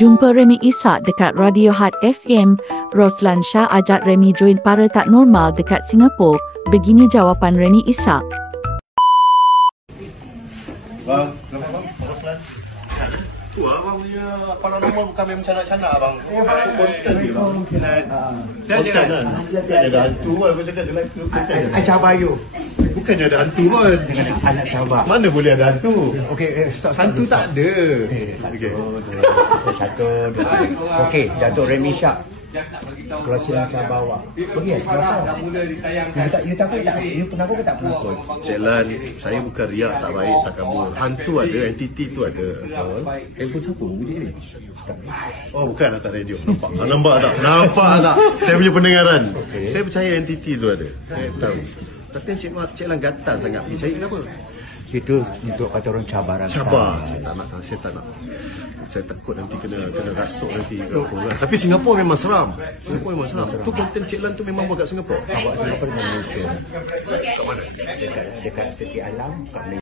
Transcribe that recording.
Jumpa Remy Ishak dekat Radio Hard FM. Roslan Shah ajak Remy join para tak normal dekat Singapura. Begini jawapan Remy Ishak. Bang, kenapa bang? Roslan. Tu abang punya paranormal bukan memang canak-canak abang. Aku concern dia bang. Saya jangan. Saya ada hantu pun. Aku cakap dia like tu. I cabar you. Bukannya ada hantu pun. Anak cabar. Mana boleh ada hantu? Okey, stop. Hantu tak ada. Satu, dua. Okey, Datuk Remy Ishak. Kalau silang cabar awak, pergi lah Singapura. You takut tak? You penakut ke tak penakut? Cik Lan, saya bukan riak tak baik, tak kabur. Hantu ada, entiti tu ada. Telefon siapa? Bunyi ni? Oh bukan atas radio. Nampak? Nampak tak? Nampak tak? Saya punya pendengaran. Saya percaya entiti tu ada. Saya tahu. Tapi Cik Lan gatal sangat pergi cari kenapa? Itu untuk kata orang cabaran. Cabar. Saya tak nak. Saya tak nak. Saya takut nanti kena rasuk nanti. Tapi Singapura memang seram. Singapura memang seram. Tu konten Cik Lan tu memang buat kat Singapura. Awak Singapura dengan Malaysia. Kat mana? Dekat Siti Alam, kat Malaysia.